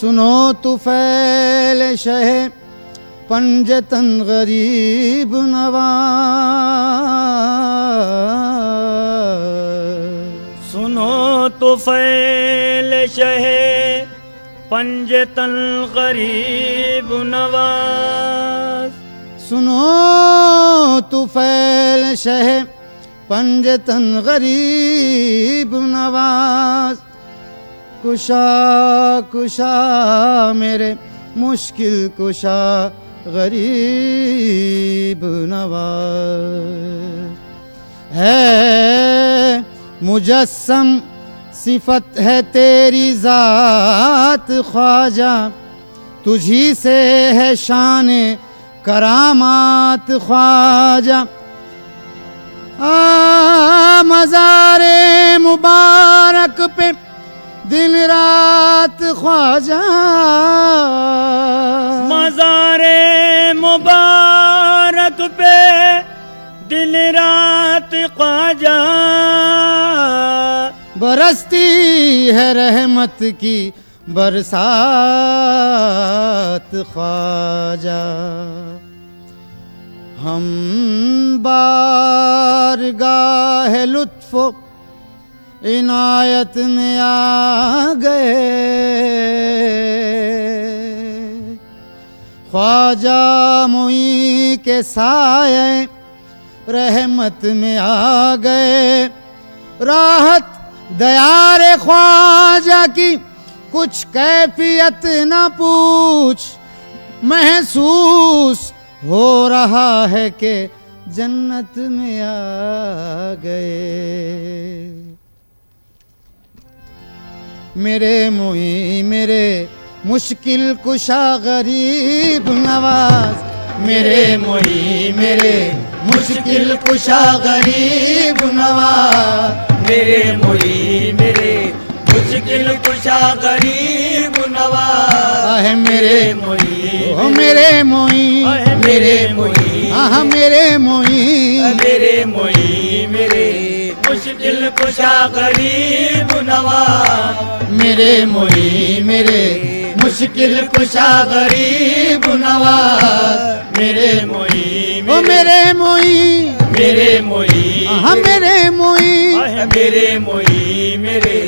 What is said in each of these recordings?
सुनो तुफैल शह पंजतन गरीब नवाज। सुनो तुफैल शह पंजतन गरीब नवाज। सुनो तुफैल शह पंजतन गरीब नवाज। कुशा कुशा मेरे मुश्किल कुशा गरीब नवाज। है मुजस्सम सिफत है तेरी ज़ात ख्वाजा, तुझी से है शान करामात ख्वाजा। मज़ारे मुबारक पे दिन रात ख्वाजा, मज़ारे मुबारक पे दिन रात ख्वाजा। बरसती है रहमत की बरसात ख्वाजा। हम बारगाह लुत्फ़ो इनायत में आ गए, ख्वाजा मुई के साए रहमत में आ गए। राहत दयार ख्वाजा की कुछ कैफियत न पूछ, महसूस हो रहा है कि जन्नत में आ गए। मेरे मुई मेरे मुश्किल कुशा गरीब नवाज। मेरे मुई मेरे मुश्किल कुशा गरीब नवाज। मेरे मुई मेरे मुश्किल कुशा गरीब नवाज। मेरे मुई ओ मेरे मुई मेरे मुई मेरे मुई मेरे मुई मेरे मुश्किल कुशा गरीब नवाज। मेरे मुई मेरे मुश्किल कुशा गरीब नवाज। मेरे मुई ओ मेरे मुई मेरे मुई मेरे मुई मेरे मुई मेरे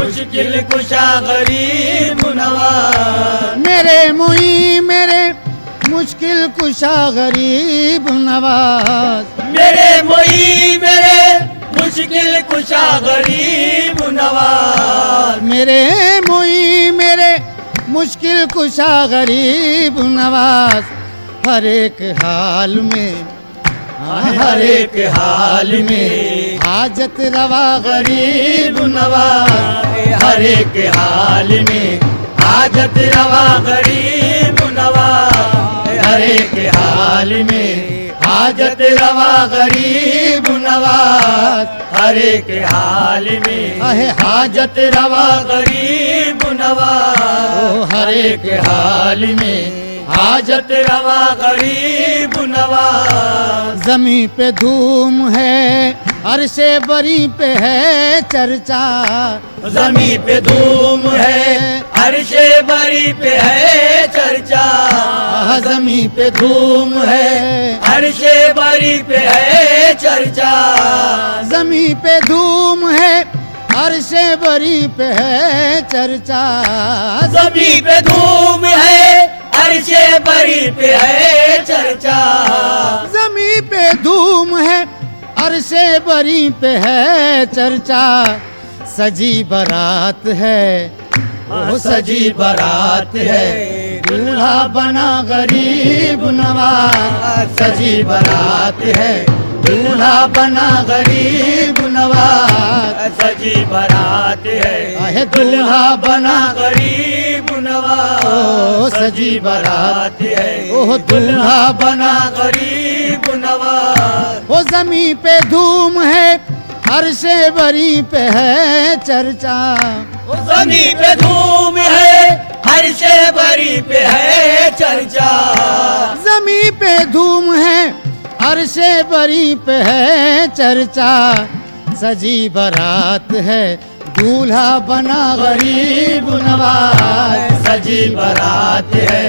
मुश्किल कुशा गरीब नवाज। मेरे मुई मेरे मुश्किल कुशा गरीब नवाज। मेरे मुई मेरे मुश्किल कुशा गरीब नवाज। मेरे मुई मेरे मुश्किल कुशा गरीब नवाज। हर एक हाल में हर एक हाल में हाजत रवा गरीब नवाज। हर एक हाल में हाजत रवा गरीब नवाज। हर एक हाल में हाजत रवा गरीब नवाज। हर एक हाल में हाजत रवा गरीब नवाज। हर एक हाल में हाजत रवा गरीब नवाज। जमी पे धूम है अरशे बरी पे है चर्चा, जमी पे धूम है अर्शे बरी पे है चर्चा। जमी पे धूम है अर्शे बरी पे है चर्चा। जमी पे धूम है अरशे बरी पे है चर्चा। जमी पे धूम है अर्शे बरी पे है चर्चा। जमी पे धूम है अरशे बरी पे है चर्चा। सजी बारात है वो सजी बारात है दूल्हा बना गरीब नवाज। सजी बारात है दूल्हा बना गरीब नवाज। सजी बारात है आहे दूल्हा बना गरीब नवाज। ओ सजी बारात है ओह दूल्हा बना गरीब नवाज। ओ जमी पे धूम है अरशे बरी पे है चर्चा। जमी पे धूम है अर्शे बरी पे है चर्चा। जमी पे धूम है अरशे बरी पे है चर्चा। सजी बारात है दूल्हा बना गरीब नवाज। सजी बारात है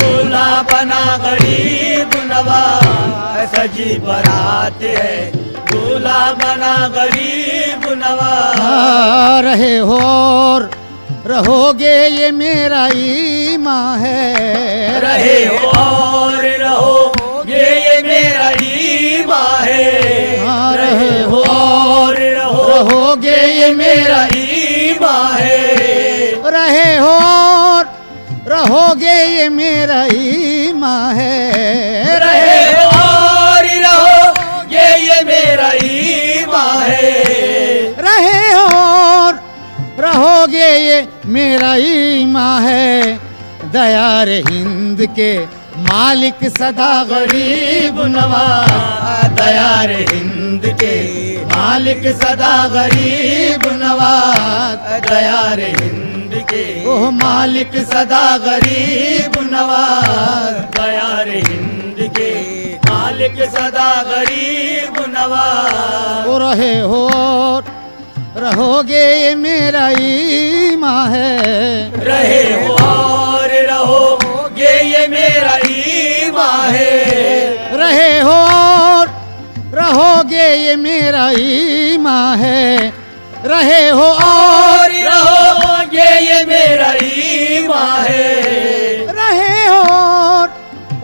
दूल्हा बना गरीब नवाज। सजी बारात है दूल्हा बना गरीब नवाज। रहे हो और रहोगे ये मेरा ईमान है। रहे हो और रहोगे ये मेरा ईमान है। रहे हो और रहोगे ये मेरा ईमान है। रहे हो और रहोगे ये मेरा ईमान है। रहे और रहोगे ये मेरा ईमान है। रहे और रहोगे ये मेरा ईमान है। दयार हिंद के मालिक सदा गरीब नवाज। दयार हिंद के मालिक सदा गरीब नवाज। दयार हिंद के ओह मालिक सदा गरीब नवाज। दयार हिंद के मालिक सदा गरीब नवाज। ओ रहे हो और रहोगे ये मेरा ईमान है। रहे हो और रहोगे ये मेरा ईमान है। रहे हो और रहोगे ये मेरा ईमान है। रहे हो और और रहोगे ये मेरा ईमान है। रहे हो और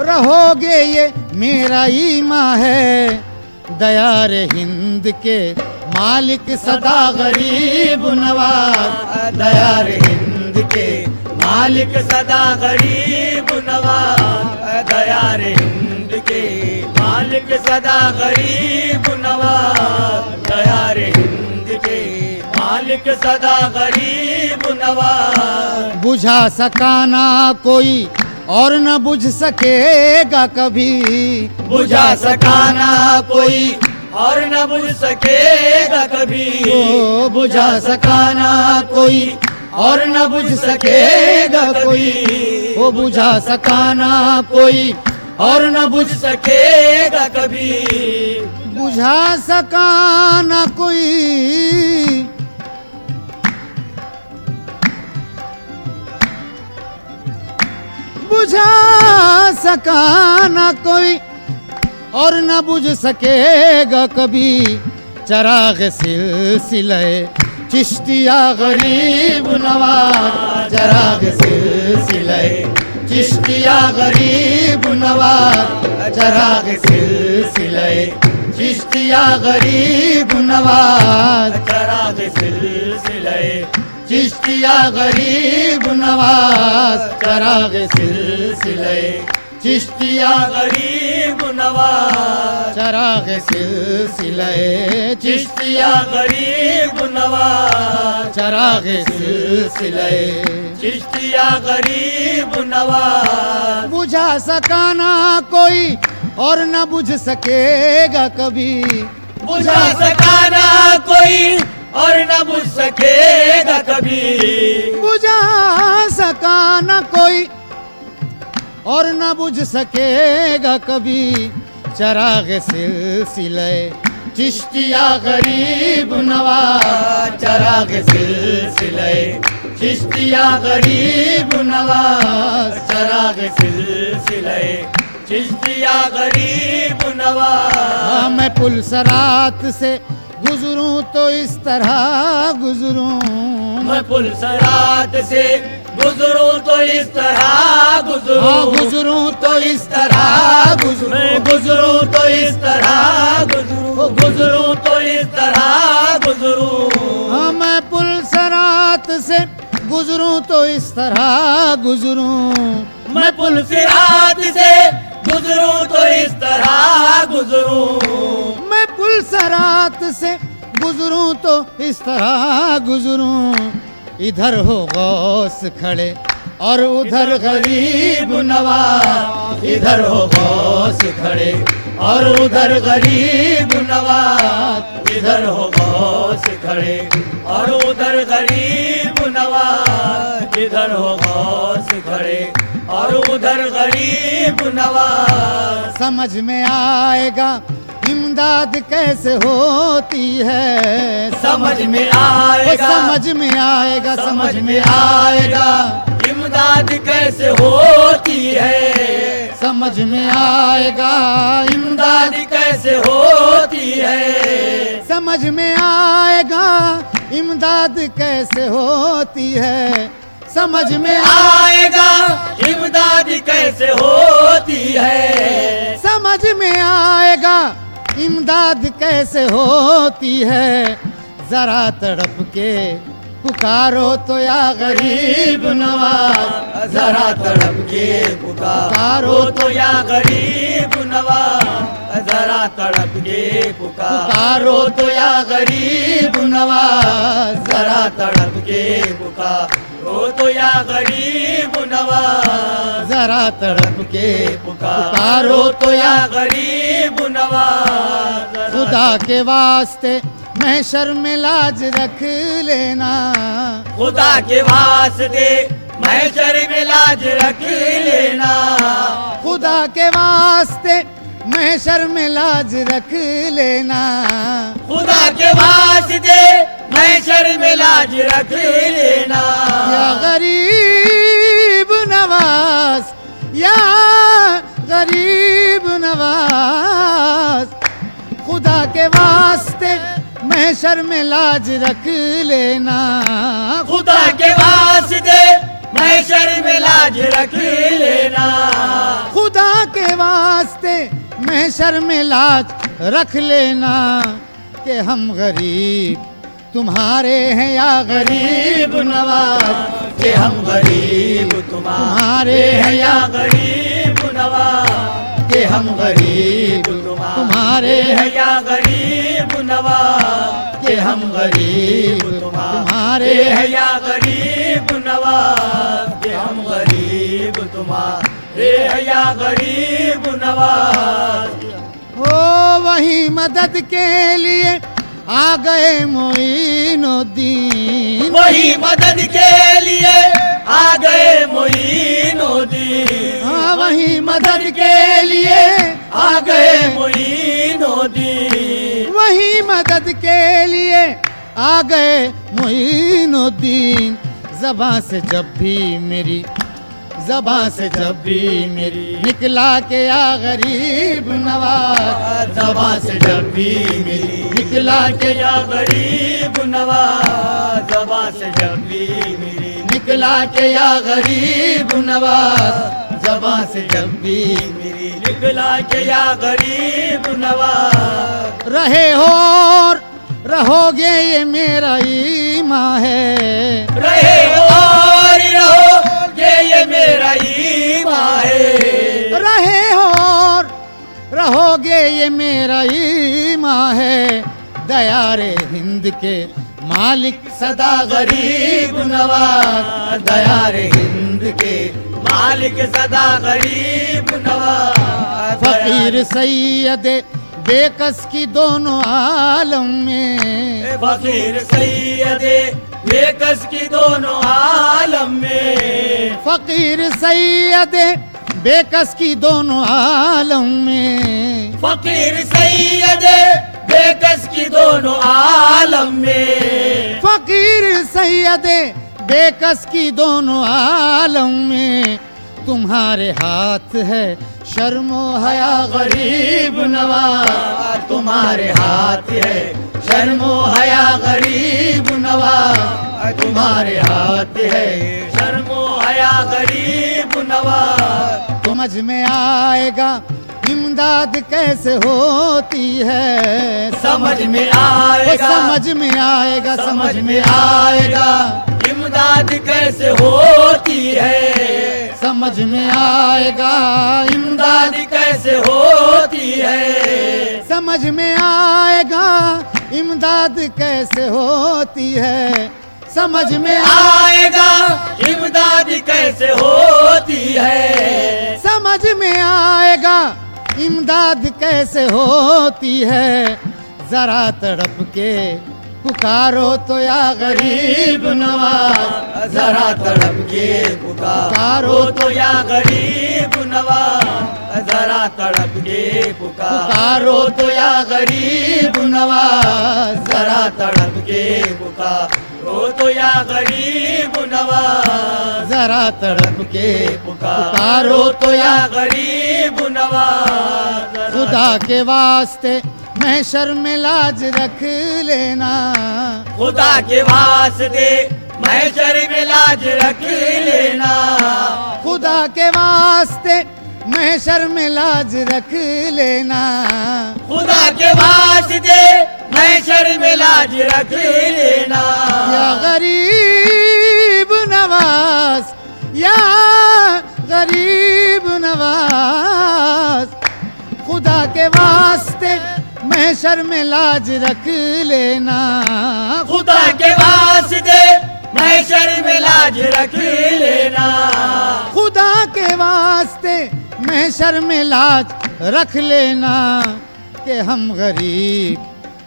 रहोगे ये मेरा ईमान है। दयार हिंद के मालिक सदा गरीब नवाज। दयार हिंद के मालिक सदा गरीब नवाज। दयार हिंद के मालिक सदा गरीब नवाज। दयार हिंद के मालिक सदा गरीब नवाज। बुझा सका ना कोई और न बुझ सकेगा कभी। बुझा सकाना कोई और न बुझ सकेगा कभी। ओ बुझा सकाना कोई और न बुझ सकेगा कोई। ओ बुझा सकाना कोई और न बुझ सकेगा कभी। बुझा सका न कोई बुझा सका न कोई और न बुझ सकेगा कभी। चराग सिलसिले चिश्तिया गरीब नवाज। चराग सिलसिले चिश्तिया गरीब नवाज। चराग सिलसिले चिश्तिया गरीब नवाज। चराग सिलसिले चिश्तिया गरीब नवाज। चराग सिलसिले चिश्तिया गरीब नवाज। चराग सिलसिले चिश्तिया गरीब नवाज। चराग सिलसिले चिश्तिया गरीब नवाज। बुझा सका ना कोई और न बुझ सकेगा कभी। बुझा सकाना कोई और न बुझ सकेगा कभी। बुझा सका न कोई और न बुझ सकेगा कभी चराग सिलसिले चिश्तिया गरीब नवाज। चराग सिलसिले चिश्तिया गरीब नवाज। चराग सिलसिले चिश्तिया गरीब नवाज। मैं पुलसरात से गुजरूं तो इस तरह गुजरूं। मैं पुलसरात से गुजरूं तो इस तरह गुजरूं। गुजरूं तो इस तरह गुजरूं। मैं गुजरूं तो इस तरह गुजरूं। गुजरूं तो इस तरह गुजरूं। मैं पुलसरात से गुजरूं तो इस तरह गुजरूं। मैं पुलसरात से गुजरूं तो इस तरह गुजरूं। मैं पुलसरात से गुजरूं तो इस तरह गुजरूं। इधर हो गौस खड़े और उधर गरीब नवाज। इधर हो गौस खड़े और उधर गरीब नवाज। इधर हो गौस खड़े और उधर गरीब नवाज। इधर हो गौस खड़े और उधर गरीब नवाज। समझ में आएगा इमदाद कैसे होती है। समझ में आएगा। समझ में आएगा। समझ में आएगा इमदाद कैसे होती है। समझ में आएगा इमदाद कैसे होती है। समझ में आएगा इमदाद कैसे होती है। समझ में आएगा इमदाद कैसे होती है। समझ में आएगा इमदाद कैसे होती है। जरा तड़प के पुकारो तो या गरीब नवाज। जरा तड़प के पुकारो तो या गरीब नवाज। जरा तड़प के पुकारो तो या गरीब नवाज। जरा तड़प के पुकारो तो या गरीब नवाज। जरा तड़प के पुकारो तो या गरीब नवाज। खुदा के वास्ते महशर में लाज रख लेना। खुदा के वास्ते महशर में लाज रख लेना। खुदा के वास्ते महशर में लाज रख लेना। खुदा के वास्ते महशर में लाज रख लेना। या गरीब नवाज या गरीब नवाज। खुदा के वास्ते महशर में लाज रख लेना। खुदा के वास्ते महशर में लाज रख लेना। खुदा के वास्ते महशर में लाज रख लेना। कि हम गरीब तुम्हारे हैं या गरीब नवाज। कि हम गरीब तुम्हारे हैं या गरीब नवाज। कि हम गरीब तुम्हारे हैं या गरीब नवाज। कि हम गरीब तुम्हारे हैं या गरीब नवाज। कि हम गरीब तुम्हारे हैं या गरीब नवाज। ओ वही मदद के लिए आ गए मोइनुद्दीन। वही मदद के लिए आ गए मोइनुद्दीन। हाँ वही मदद के लिए आ गए मोइनुद्दीन। वही मदद के लिए आ गए मोइनुद्दीन। ज़बां से जब भी मेरी ज़बां से जब भी मेरी निकला के या गरीब नवाज। ज़बां से जब भी मेरी निकला के या गरीब नवाज। ज़बां से जब भी मेरी निकला के या गरीब नवाज। ज़बां से जब भी मेरी निकला के या गरीब नवाज। रहे हो और रहोगे ये मेरा ईमान है। रहे और रहोगे ये मेरा ईमान है। रहे हो और रहोगे ये मेरा ईमान है। दयारे हिंद के मालिक सदा गरीब नवाज। दयारे हिंद के मालिक सदा गरीब नवाज। फकीर सैयद बेकस की दोनों आलम में। फकीर सैयद बेकस की दोनों आलम में। फकीर सैयद बेकस की दोनों आलम में। फकीर सैयद बेकस की दोनों आलम में। फकीर सैयद बेकस की दोनों आलम में। तुम्हारे हाथ है शर्मो हया गरीब नवाज। तुम्हारे हाथ है शर्मो हया गरीब नवाज। तुम्हारे हाथ है शर्मो हया गरीब नवाज। समझ में आएगा इमदाद कैसे होती है। समझ में आएगा, समझ में आएगा, समझ में आएगा इमदाद कैसे होती है। समझ में आएगा इमदाद कैसे होती है। समझ में आएगा इमदाद कैसे होती है। समझ में आएगा इमदाद कैसे होती है। समझ में आएगा इमदाद कैसे होती है। जरा तड़प के पुकारो तो या गरीब नवाज। जरा तड़प के पुकारो तो या गरीब नवाज। जरा तड़प के पुकारो तो या गरीब नवाज। जरा तड़प के पुकारो तो या गरीब नवाज। जरा तड़प के पुकारो तो या गरीब नवाज। खुदा के वास्ते महशर में लाज रख लेना। खुदा के वास्ते महशर में लाज रख लेना। खुदा के वास्ते महशर में लाज रख लेना। खुदा के वास्ते महशर में लाज रख लेना। या गरीब नवाज, या गरीब नवाज। खुदा के वास्ते महशर में लाज रख लेना। खुदा के वास्ते महशर में लाज रख लेना। खुदा के वास्ते महशर में लाज रख लेना। कि हम गरीब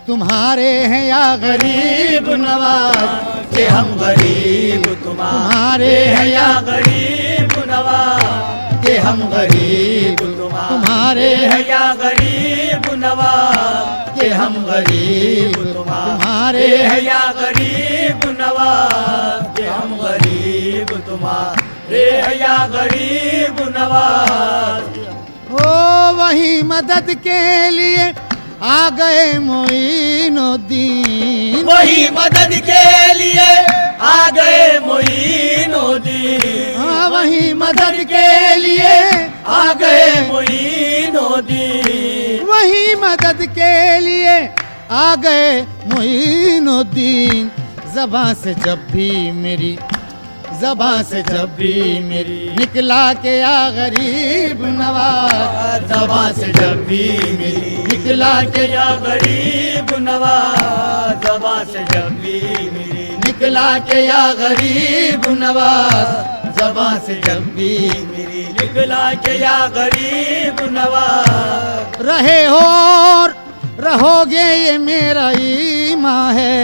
तुम्हारे हैं या गरीब नवाज। कि हम गरीब तुम्हारे हैं या गरीब नवाज। कि हम गरीब तुम्हारे हैं या गरीब नवाज। कि हम गरीब तुम्हारे हैं या गरीब नवाज। कि हम गरीब तुम्हारे हैं या गरीब नवाज। ओ वही मदद के लिए आ गए मोइनुद्दीन। वही मदद के लिए आ गए मोइनुद्दीन। हाँ वही मदद के लिए आ गए मोइनुद्दीन। वही मदद के लिए आ गए मोइनुद्दीन। ज़बां से जब भी मेरी, ज़बां से जब भी मेरी निकला के या गरीब नवाज। ज़बां से जब भी मेरी निकला के या गरीब नवाज। ज़बां से जब भी मेरी निकला के या गरीब नवाज। ज़बां से जब भी मेरी निकला के या गरीब नवाज। रहे हो और रहोगे ये मेरा ईमान है।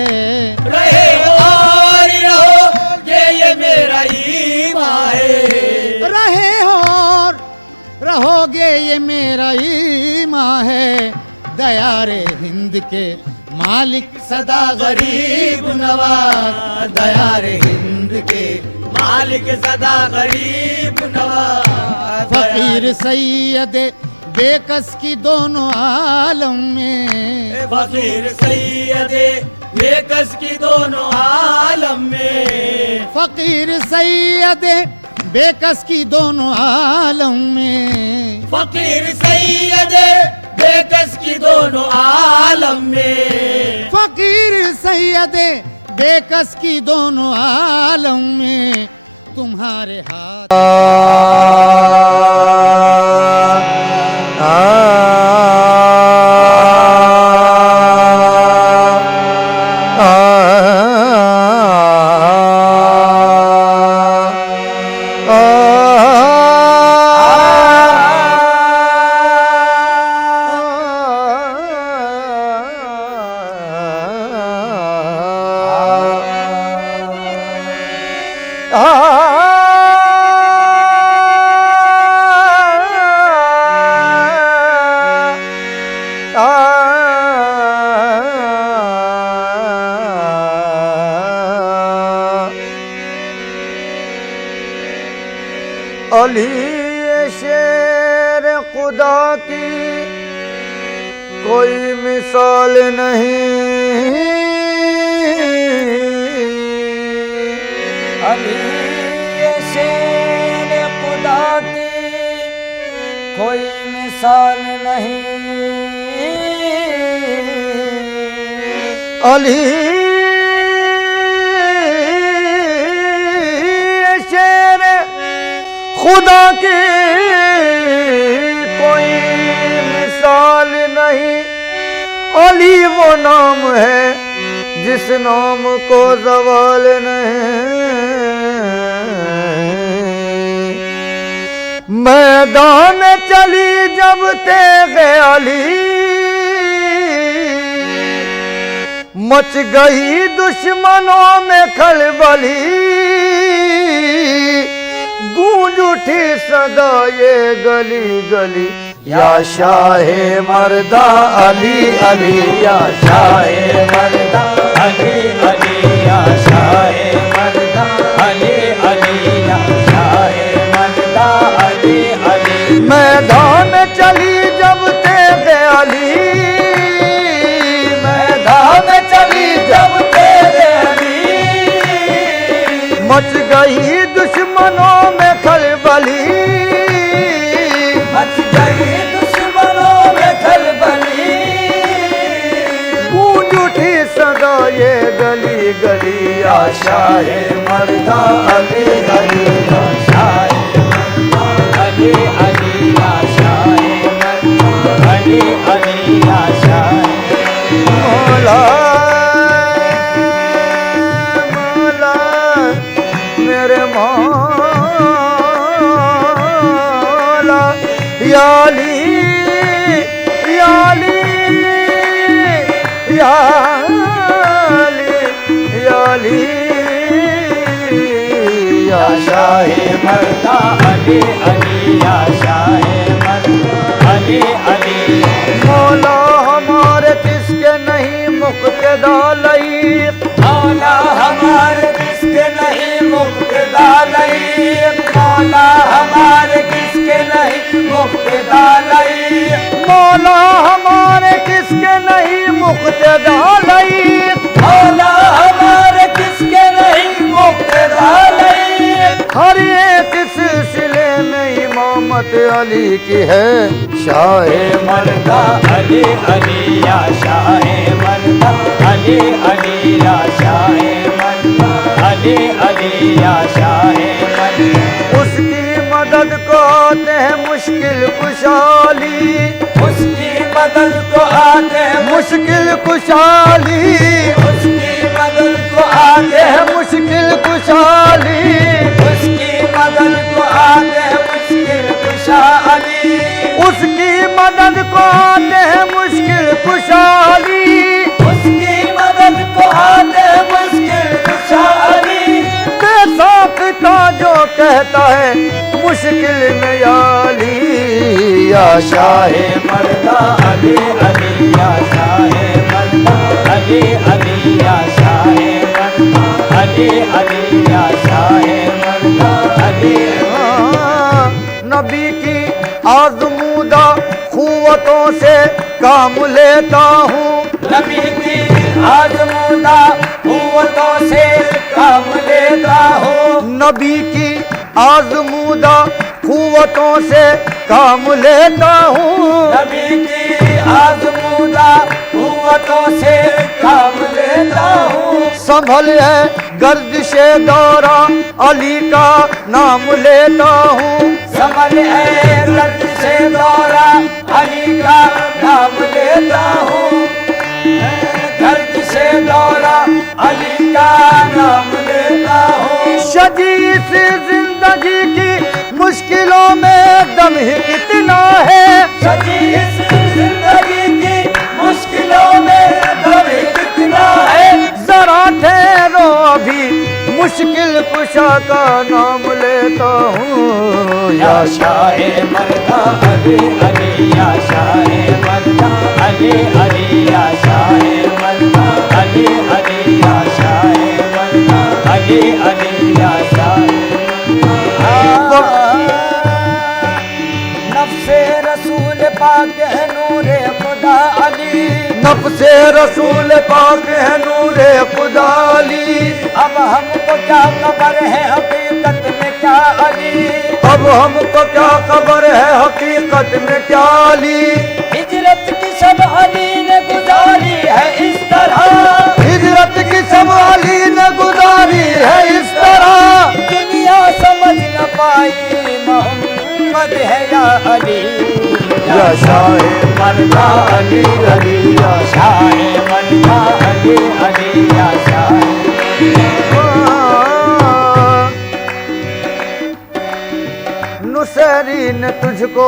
रहे और रहोगे ये मेरा ईमान है। रहे हो और रहोगे ये मेरा ईमान है। दयारे हिंद के मालिक सदा गरीब नवाज। दयारे हिंद के मालिक सदा गरीब नवाज। फकीर सैयद बेकस की दोनों आलम में। फकीर सैयद बेकस की दोनों आलम में। फकीर सैयद बेकस की दोनों आलम में। फकीर सैयद बेकस की दोनों आलम में। फकीर सैयद बेकस की दोनों आलम में। तुम्हारे हाथ अली शेर खुदा की कोई मिसाल नहीं, अली शेर खुदा की कोई मिसाल नहीं, अली शेर खुदा की कोई मिसाल नहीं। अली वो नाम है जिस नाम को ज़वाल नहीं। मैदान चली जब तेगे अली, मच गई दुश्मनों में खलबली। गूंज उठी सदा ये गली गली, या शाहे मर्दा अली अली, या शाहे मर्दा अली अली या शाहे मर्दा अली अली या शाहे मर्दा अली अली। मैदान चली जब तेगे अली, मैदान चली जब तेगे अली, मच गई दुश्मनों में खलबली। मच गई दुश्मनों में खलबली। गूंज उठी सदा ये गली गली, या शाहे मर्दा अली अली, या शाहे अली अली या शाहे मर्दा अली अली या शाहे मौला मौला मेरे मौला, या अली या अली या अली या अली, या शाहे मर्दा अली अली या शाहे मर्दा अली अली। मौला हमारे किसके नहीं मुक्तदा लईक, मौला हमारे किसके नहीं मुक्तदा लईक, मौला हमारे किसके नहीं मुक्तदा लईक, मौला हमारे किसके नहीं मुक्तदा लईक। मौला हमारे किसके नहीं मुक्तदा लईक। हर एक सिलसिले में इमामत अली की है, शाहे मर्दा अली अली या शाहे मर्दा अली अली या शाहे मर्दा अली अली या शाहे मर्दा। उसकी मदद को आते हैं मुश्किल कुशाली, उसकी मदद को आते हैं मुश्किल कुशाली, उसकी मदद को आते हैं मुश्किल कुशाली, उसकी मदद को आते हैं मुश्किल खुशहाली, उसकी मदद को आते हैं मुश्किल कुशाली। उसकी मदद को आते हैं मुश्किल खुशहाली। बेसाख्ता जो कहता है मुश्किल में या अली, या शाहे मर्दा अली अली या शाहे मर्दा अली अली या शाहे मर्दा अली अली या शाहे मर्दा अली। नबी की आज़मूदा क़ुव्वतों से काम लेता हूँ, नबी की आज़मूदा क़ुव्वतों से काम लेता हूँ, नबी की आज़मूदा क़ुव्वतों से काम लेता हूँ। नबी की आज़मूदा क़ुव्वतों से काम लेता हूँ। संभल है गर्दिशे दौरा अली का नाम लेता हूँ, संभल है गर्द से दौरा अली का नाम लेता हूँ, गर्द से दौरा अली का नाम लेता हूँ। शदीद जिंदगी की मुश्किलों में दम ही इतना है, शदीद जिंदगी की मुश्किलों में दम कितना है। जरा ठहरो अभी मुश्किल कुशा का नाम लेता हूँ, या शाहे मर्दा अली अली या शाहे मर्दा अली अली या शाहे मर्दा अली अली या शाहे मर्दा अली अली या शाहे। से रसूल पाक है नूरे खुदाली। अब हमको क्या खबर है हकीकत में क्या अली। अब हमको क्या खबर है हकीकत में क्या अली। हिजरत की सब अली ने गुजारी है इस तरह। हिजरत की सब अली ने गुजारी है इस तरह। दुनिया समझ न पाई मोहम्मद है या अली। या शाहे मर्दा अली अली या शाहे मर्दा अली अली या शाहे। नुसैरी ने तुझको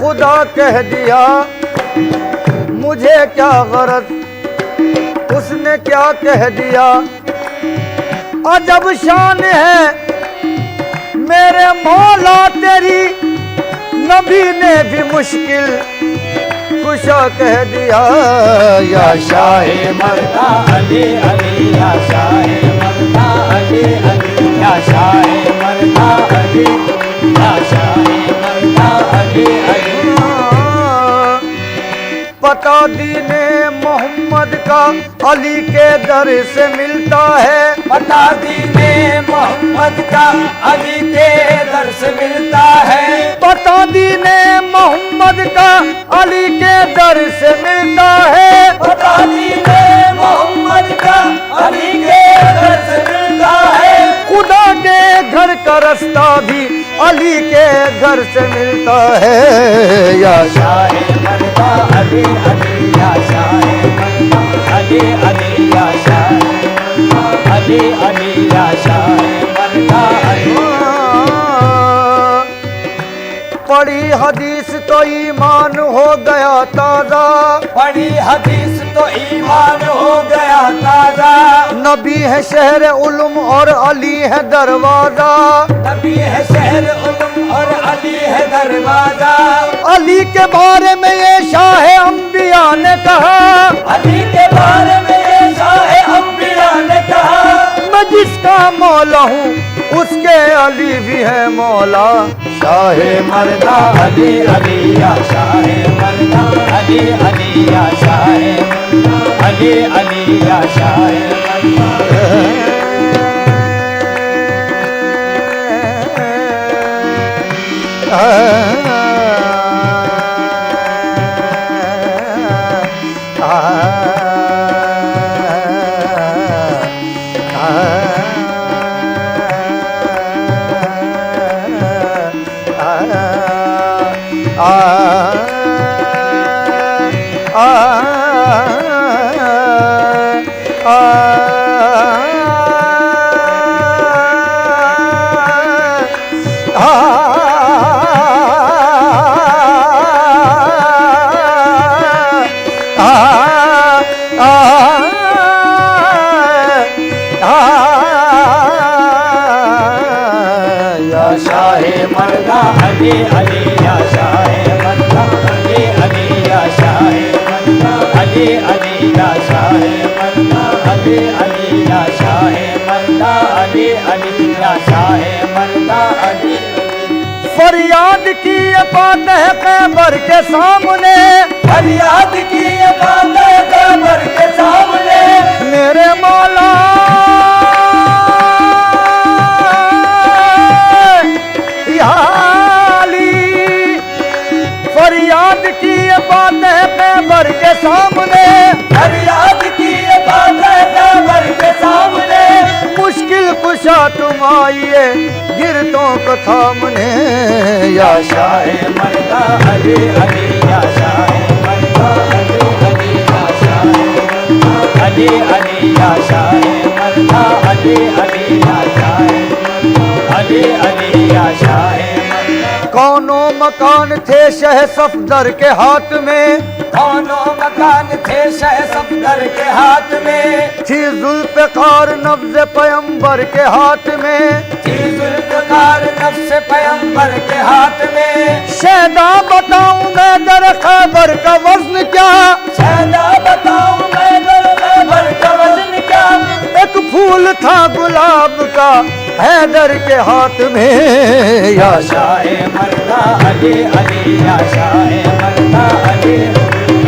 खुदा कह दिया, मुझे क्या गरज उसने क्या कह दिया। अजब शान है मेरे मौला तेरी, नबी ने भी मुश्किल कुशा कह दिया। या शाहे मर्दा अली अली या शाहे मर्दा अली अली या शाहे मर्दा अली या शाहे मर्दा अली अली। पता दीने मोहम्मद का अली के दर से मिलता है। पता दीने मोहम्मद का अली के दर से मिलता है। पता दीने मोहम्मद का अली के दर से मिलता है। पता दीने मोहम्मद का अली के दर से मिलता है। खुदा के घर का रास्ता भी अली के घर से मिलता है। या शाहे मर्दा अली अली या शाहे मर्दा अली अली या शाहे अली अली या शाहे मर्दा अली। पढ़ी हदीस तो ईमान हो गया ताजा। पढ़ी हदीस तो ईमान हो गया ताजा। नबी है शहर उलूम और अली है दरवाजा। नबी है शहर उलूम और अली है दरवाजा। अली के बारे में ये शाह अंबिया ने कहा। अली के बारे में ये शाह अंबिया ने कहा। मैं जिसका मौला हूँ उसके अली भी है मौला। शाहे मर्दा अली अली या शाहे मर्दा अली अली या शाहे अली अली या शाहे शाहे मर्दा अली अली या शाहे मर्दा अली अली या शाहे मर्दा अली अली या शाहे मर्दा अली अली या शाहे मर्दा अली अली या शाहे मर्दा अली। फरियाद की ये बात है कैबर के सामने। फरियाद की ये बात है कैबर के सामने। मेरे मौला फरियाद की ये बात है कैबर के सामने। फरियाद की ये बात है कैबर के सामने। मुश्किल कुशा तुम आइए गिरतों को थामने। या शाहे मर्दा अली अली या शाहे मर्दा अली अली या शाहे अली अली या शाहे मर्दा अली अली या शाहे अली अली या शाहे। कौनो मकान थे शह सफदर के हाथ में। कौनो मकान थे शह सफदर के हाथ में। थी जुल्फ़िकार नब्ज़ पैगंबर के हाथ में। थी जुल्फ़िकार नब्ज़ पैगंबर के हाथ में। शहदा बताऊं मैं दर खैबर का वज़न क्या। शहदा बताऊं मैं दर खैबर का वज़न क्या। एक फूल था गुलाब का हैदर के हाथ में। या शाहे मर्दा अली अली या शाहे मर्दा अली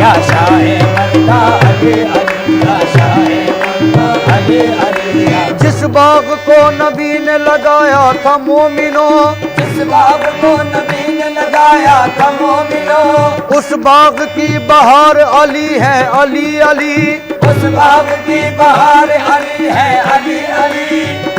या शाहे मर्दा अली अली या शाहे मर्दा अली अली या। जिस बाग को नबी ने लगाया था मोमिनों, जिस बाग को नबी ने लगाया था मोमिनों, उस बाग की बहार अली है अली अली। उस बाग की बहार अली है अली अली।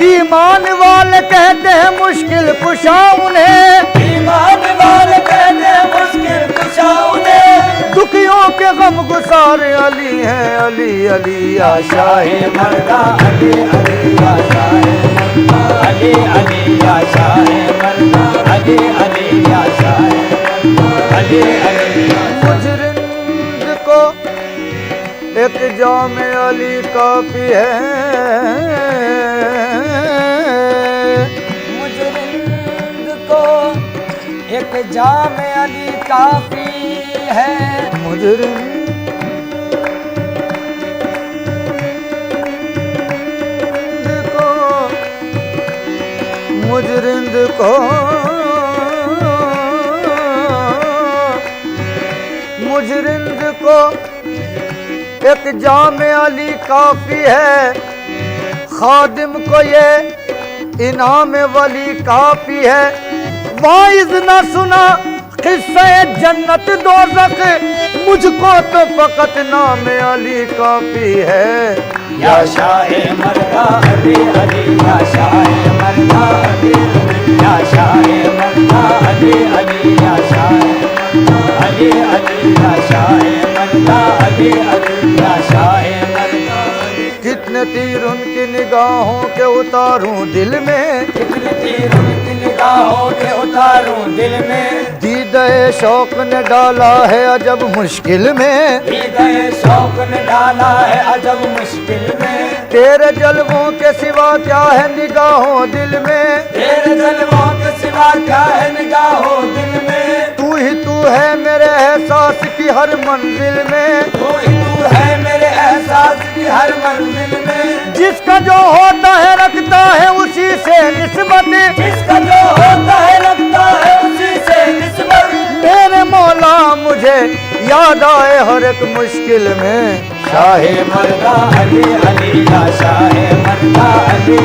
ईमान वाले कहते हैं मुश्किल कुशा उन्हें, ईमान वाले कहते हैं मुश्किल कुशा उन्हें। दुखियों के गम गुसार अली हैं अली अली या शाहे मर्दा अली अली या शाहे मर्दा अली अली या शाहे मर्दा अली अली या शाहे मर्दा अली अली। मुजरिंद को एक जाम अली काफी है, मुजरिंद को एक जाम अली काफी है। मुजरिंद को मुजरिंद को मुजरिंद को एक जाम अली काफी है। खादिम को ये इनाम वली काफी है। वाइज न सुना किस्से जन्नत दोज़ख, मुझको तो फकत नाम अली काफी है। या शाहे मर्दा अली अली या शाहे मर्दा अली अली या शाहे मर्दा अली अली या शाहे मर्दा अली अली या शाहे मर्दा अली अली या शाहे मर्दा अली। कितने तीर उनकी निगाहों के उतारूं दिल में, कितने तीर उनकी निगाहों के उतारूं दिल में। दीदे शौक ने डाला है अजब मुश्किल में, दीदे शौक ने डाला है अजब मुश्किल में। तेरे जलवों के सिवा क्या है निगाहों दिल में, तेरे जलवों के सिवा क्या है निगाहों दिल में। तू ही तू है मेरे एहसास की हर मंजिल में, तू ही तू है मेरे एहसास की हर मंजिल में। जिसका जो होता है रखता है उसी से निस्बत, जिसका जो होता है रखता है उसी से निस्बत। मेरे मौला मुझे याद आए हर एक मुश्किल में। शाहे मर्दा अली अली या शाहे मर्दा अली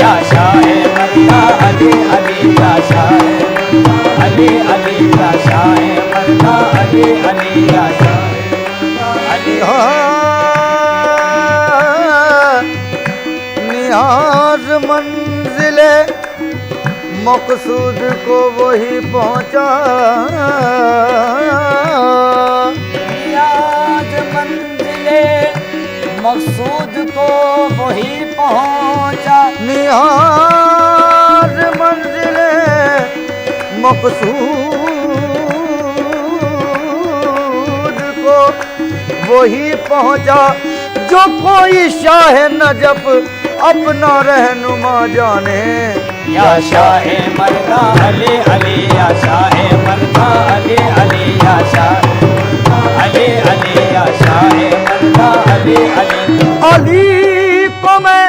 या शाहे मर्दा अली अली या शाहे मर्दा अली अली या शाहे मर्दा अली अली या शाहे मर्दा अली। नियाज मंजिले मकसूद को वही पहुंचा, नियाज मंजिले मकसूद को वही पहुंचा। नियाज मंजिले मकसूद को वही पहुंचा। जो कोई शाह नजफ अपना रहनुमा जाने। या शाहे मर्दा अली अली या शाहे मर्दा अली अली या शाहे मर्दा अली अली या शाहे मर्दा अली अली। अली को मैं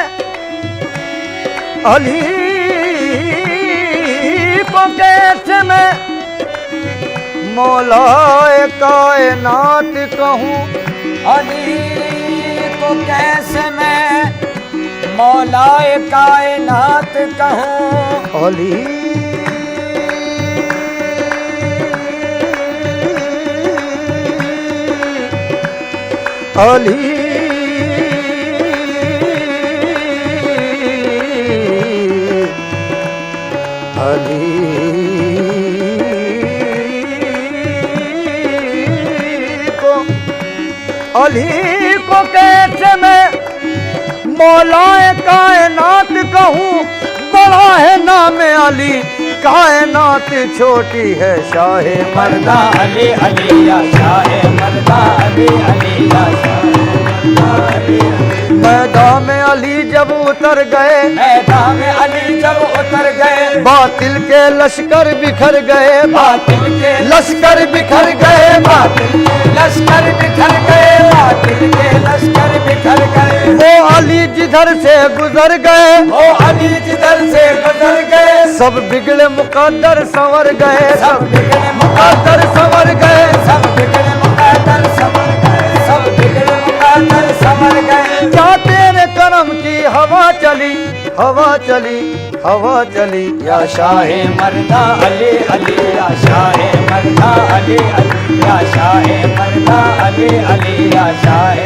अली को कैसे मैं मौलाए कायनात कहूँ, अली को कैसे मैं मौलाए कायनात कहूँ। अली अली अली अली को कैसे मैं मौलाए कायनात कहूँ। बड़ा है नाम अली कायनात छोटी है शाहे मर्दा अली अली या शाहे मर्दा अली अली या शाहे मर्दा अली अली। मैदान में अली जब उतर गए, मैदान में अली जब उतर गए। बातिल के लश्कर बिखर गए, बातिल के लश्कर बिखर गए, बातिल के लश्कर बिखर गए, बातिल के लश्कर बिखर गए। वो अली जिधर से गुजर गए, वो अली जिधर से गुजर गए। सब बिगड़े मुकद्दर संवर गए, सब बिगड़े मुकद्दर संवर गए। सब बिगड़े मुकद्दर संवर हवा चली या शाह मर्दा अली अली या शाह मर्दा अली अली या शाह मर्दा अली अली या शाह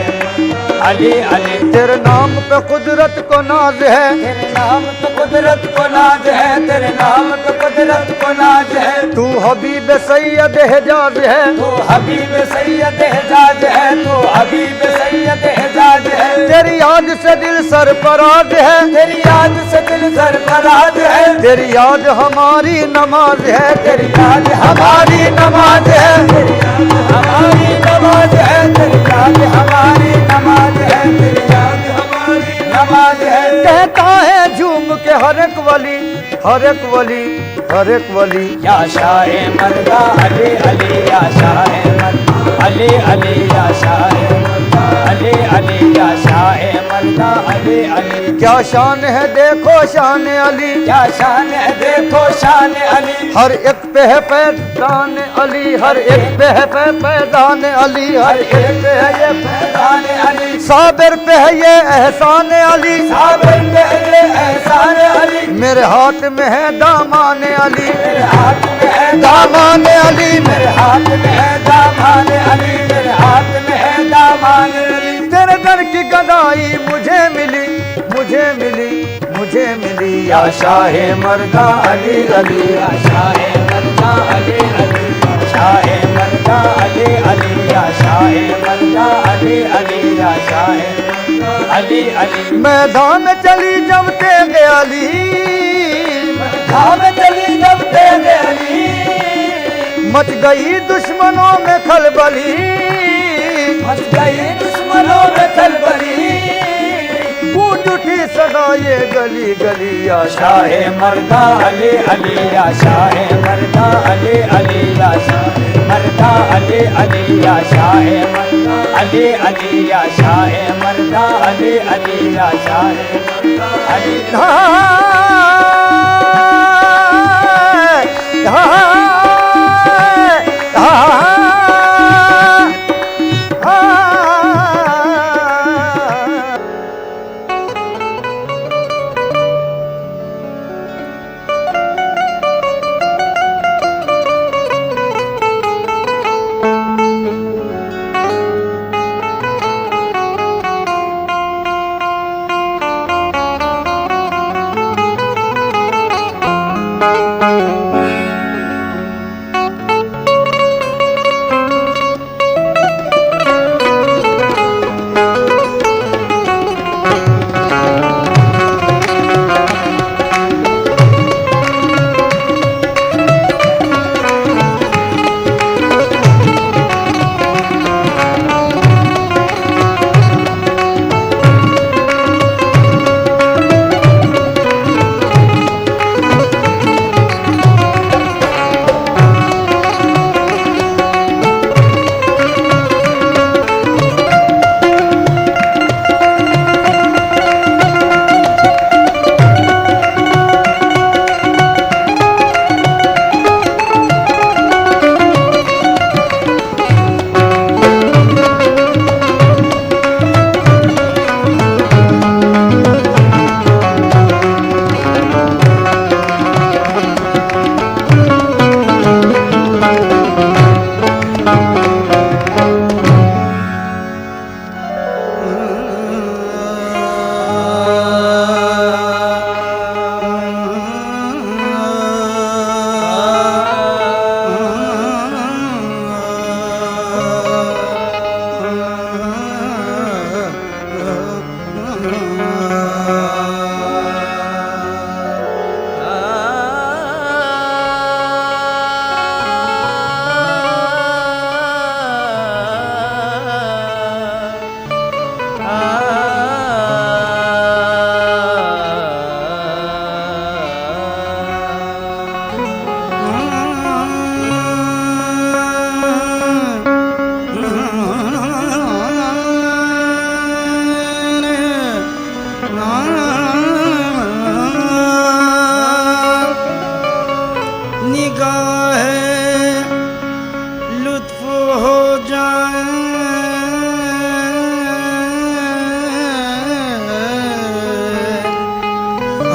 अली अली। तेरे नाम पे कुदरत को नाज है, तेरे नाम पे कुदरत को नाज है, तेरे नाम पे कुदरत को नाज है। तू हबीब सैयद एजाज है, तू हबीब सैयद एजाज है, तू हबीब सैयद एजाज है। तेरी याद से दिल सरफराज है, तेरी याद से दिल सरफराज है। तेरी याद हमारी नमाज है, तेरी याद हमारी नमाज है, तेरी याद हमारी नमाज है, तेरी याद हमारी नमाज है, तेरी याद हमारी नमाज है। कहता है झूम के हर एक वली, हर एक वली, हर एक वली। या शाह मर्दा अली अली या शाह मर्दा अली अली या शाह मर्दा अली अली या शाह मर्दा अली अली। क्या शान है देखो शान अली, क्या शान है देखो शान अली। हर एक पे है पैदान अली, हर एक पे है पैदान अली, हर एक पे है ये फैजान अली। साबिर पे है ये एहसान अली, साबिर पे है ये एहसान अली। मेरे हाथ में है दामान अली, मेरे हाथ में है दामान अली, मेरे हाथ में है दामान अली, मेरे हाथ में है दामान अली। तेरे दर की गदाई मुझे मिली, मुझे मिली, मुझे मिली। या शाह मर्दा अली अली या शाह मर्दा अली अली या शाह मर्दा अली अली या शाह मर्दा अली अली या शाह मर्दा अली अली। मैदान में चली जब तेग अली, धाम चली जब तेग अली। मच गई दुश्मनों में खलबली, मच गई दुश्मनों में खलबली। गूंज उठी सदा ये गली गली। या शाह मर्दा अली अली या शाह मर्दा अली अली या शाह मर्दा अली अली या शाह मर्दा अली अली या शाह मर्दा अली अली या शाह मर्दा अली।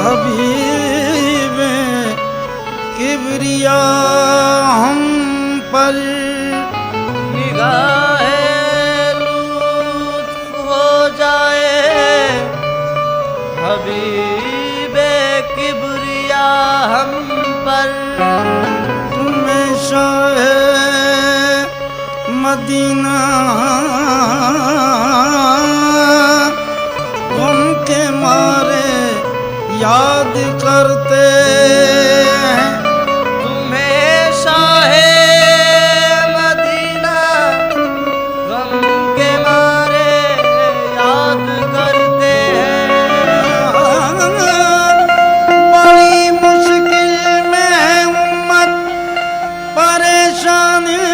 हबीब किबरिया हम पर निगाहे लुत्फ हो जाए हबीबे किबरिया हम पर तुम्हें शाहे मदीना गम के मारे याद करते हैं। तुम्हें शाहे मदीना गम के मारे याद करते हैं। बड़ी मुश्किल में उम्मत परेशानी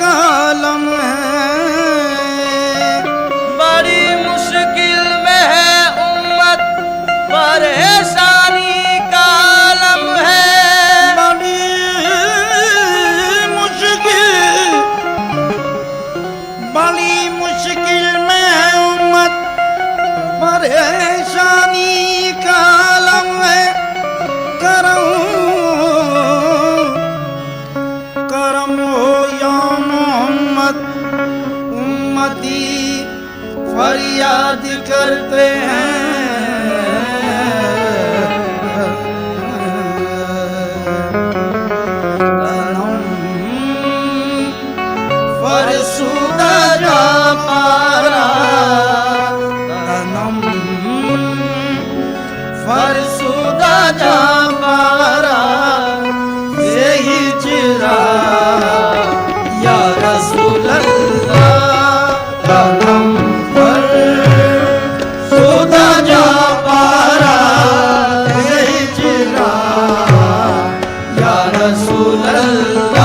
का आलम है। बड़ी मुश्किल में है उम्मत परेशानी का आलम है। बड़ी मुश्किल में उम्मत परेशानी का आलम है। करम हो या मोहम्मद उम्मती फरियाद करते हैं। फरसुदा जा पारा तनम फरसुदा जा पारा से हिजरा या रसूल अल्लाह तनम फरसुदा जा पारा से हिजरा या रसूल अल्लाह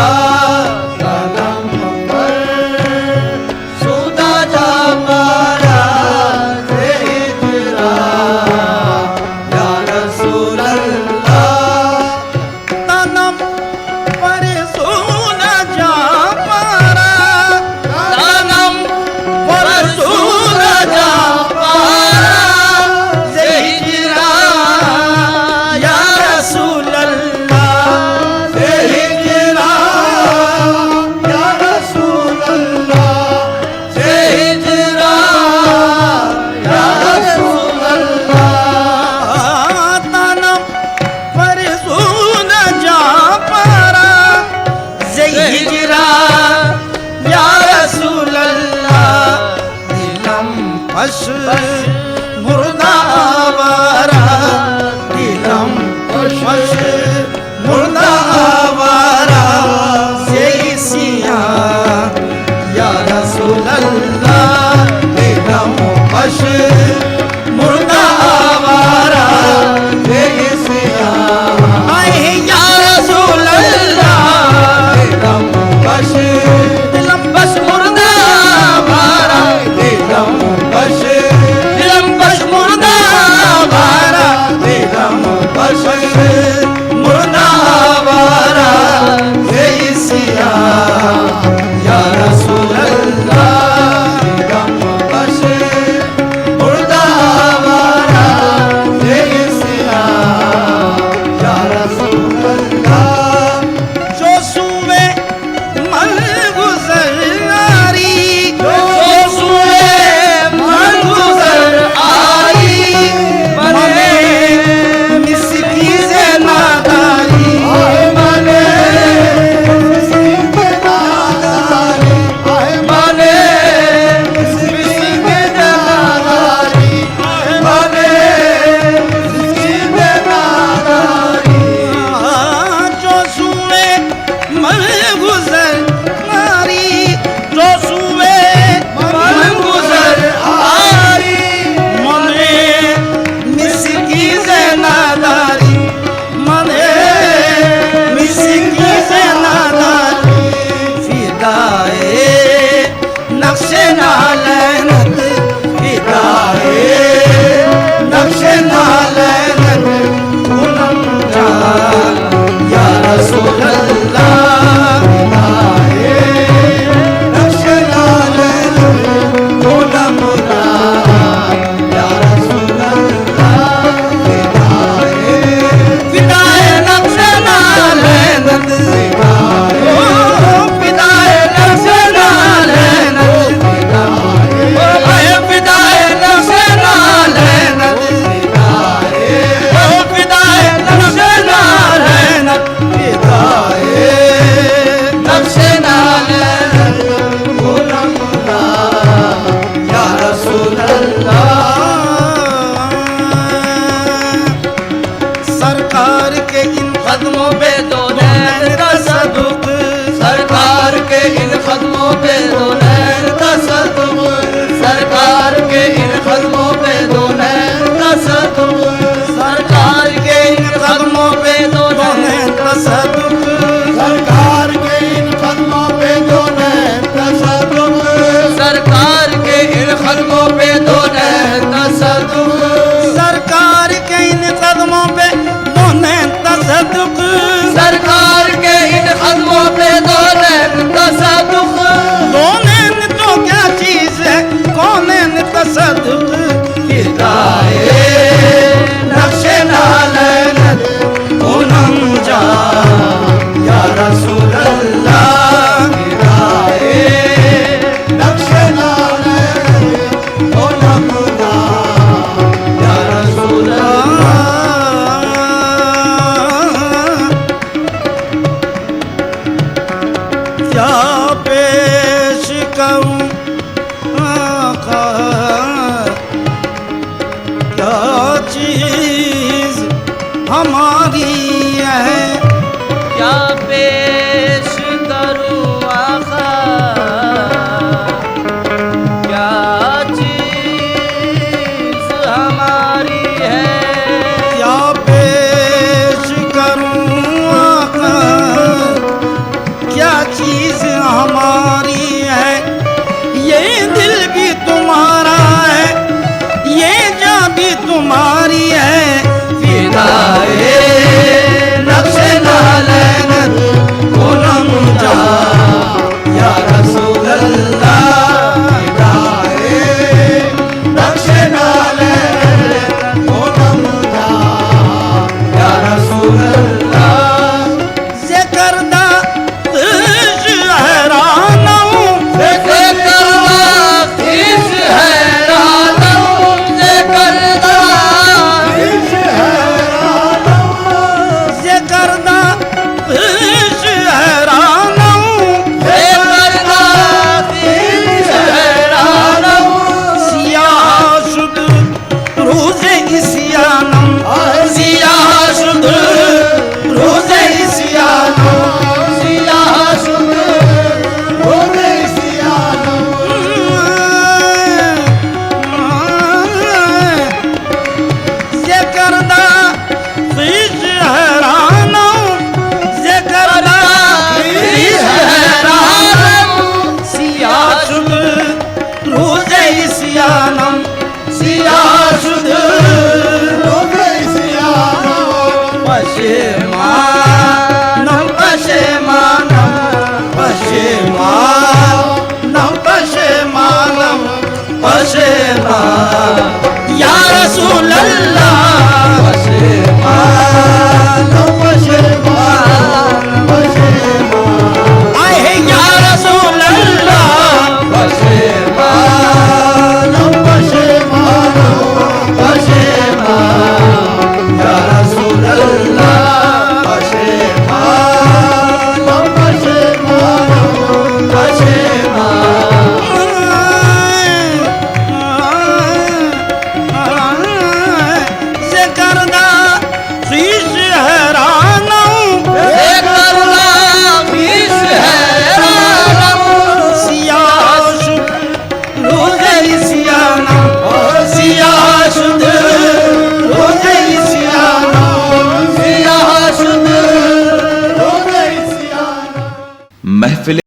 ची